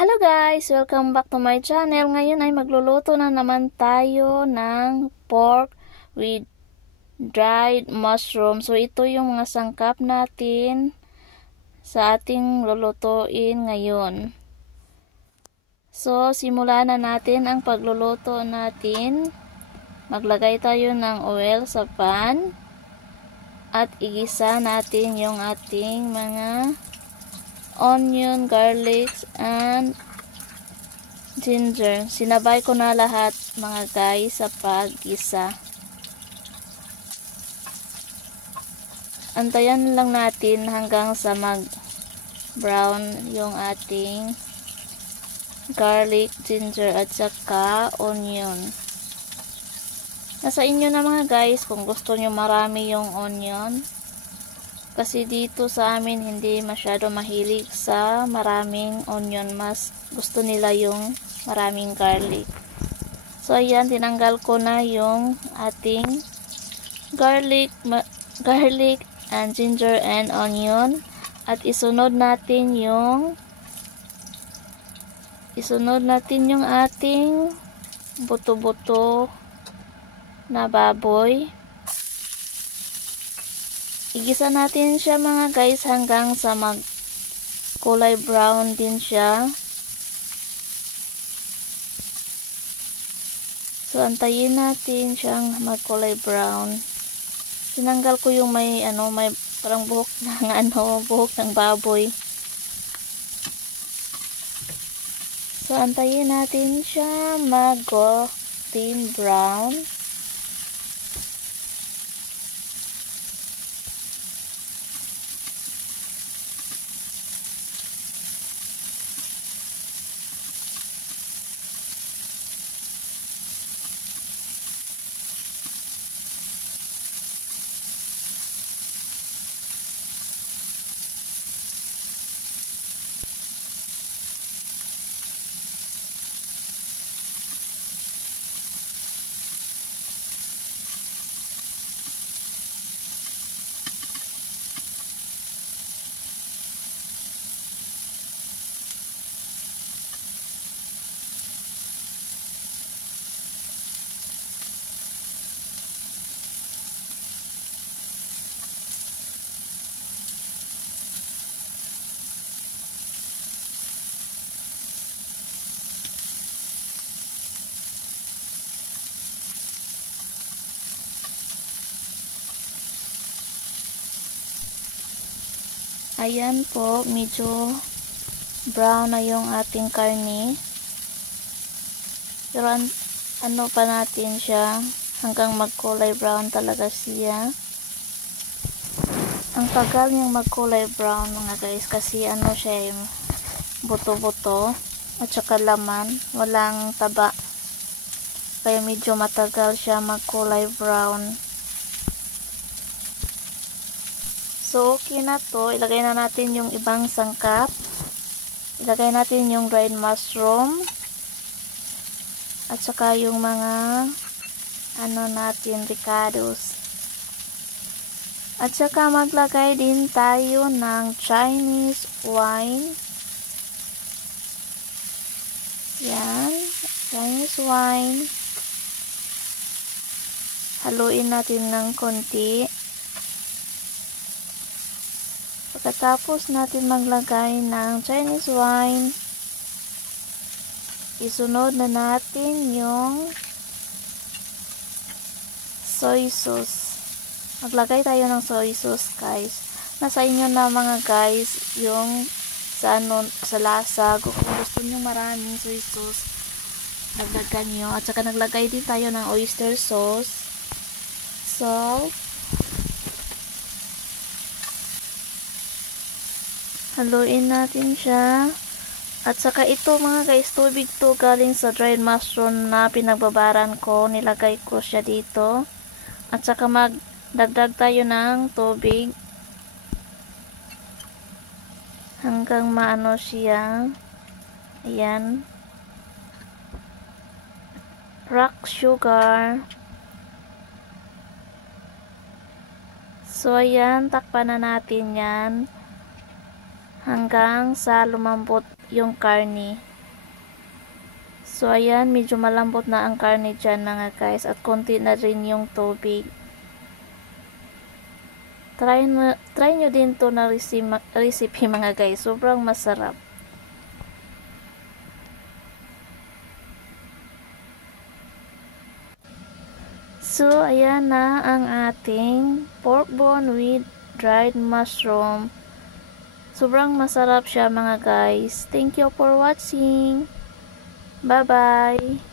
Hello guys! Welcome back to my channel. Ngayon ay magluluto na naman tayo ng pork with dried mushroom. So ito yung mga sangkap natin sa ating lulutuin ngayon. So simulan na natin ang pagluluto natin. Maglagay tayo ng oil sa pan at igisa natin yung ating mga onion, garlic, and ginger. Sinabay ko na lahat mga guys sa paggisa. Antayan lang natin hanggang sa mag-brown yung ating garlic, ginger, at saka onion. Nasa inyo na mga guys kung gusto nyo marami yung onion. Kasi dito sa amin hindi masyado mahilig sa maraming onion. Mas gusto nila yung maraming garlic. So ayan, tinanggal ko na yung ating garlic and ginger and onion. At isunod natin yung ating buto-buto na baboy. Igisa natin siya mga guys hanggang sa kulay brown din siya. So antayin natin siyang magkulay brown. Tinanggal ko yung may parang buhok ng buhok ng baboy. So antayin natin siya mag-golden brown. Ayan po, medyo brown na yung ating karne. Pero ano pa natin siya hanggang magkulay brown talaga siya. Ang tagal niyang magkulay brown mga guys kasi siya yung buto-buto at saka laman, walang taba. Kaya medyo matagal siya magkulay brown. So, okay na to. Ilagay na natin yung ibang sangkap. Ilagay natin yung dried mushroom. At saka yung mga natin, ricados. At saka maglagay din tayo ng Chinese wine. Yan. Chinese wine. Haluin natin ng konti. Pagkatapos natin maglagay ng Chinese wine, isunod na natin yung soy sauce. Maglagay tayo ng soy sauce guys. Nasa inyo na mga guys yung sa lasa. Kung gusto nyo maraming soy sauce, naglagan nyo. At saka naglagay din tayo ng oyster sauce, salt, haluin natin siya. At saka ito mga guys, tubig to galing sa dried mushroom na pinagbabaran ko. Nilagay ko siya dito. At saka magdagdag tayo ng tubig hanggang maano siya. Ayan. Rock sugar. So ayan, takpan na natin yan hanggang sa lumambot yung karne. So, ayan, medyo malambot na ang karne dyan mga guys, at konti na rin yung tubig. Try nyo din to na recipe mga guys, sobrang masarap. So, ayan na ang ating pork bone with dried mushroom. Sobrang masarap siya mga guys. Thank you for watching. Bye-bye.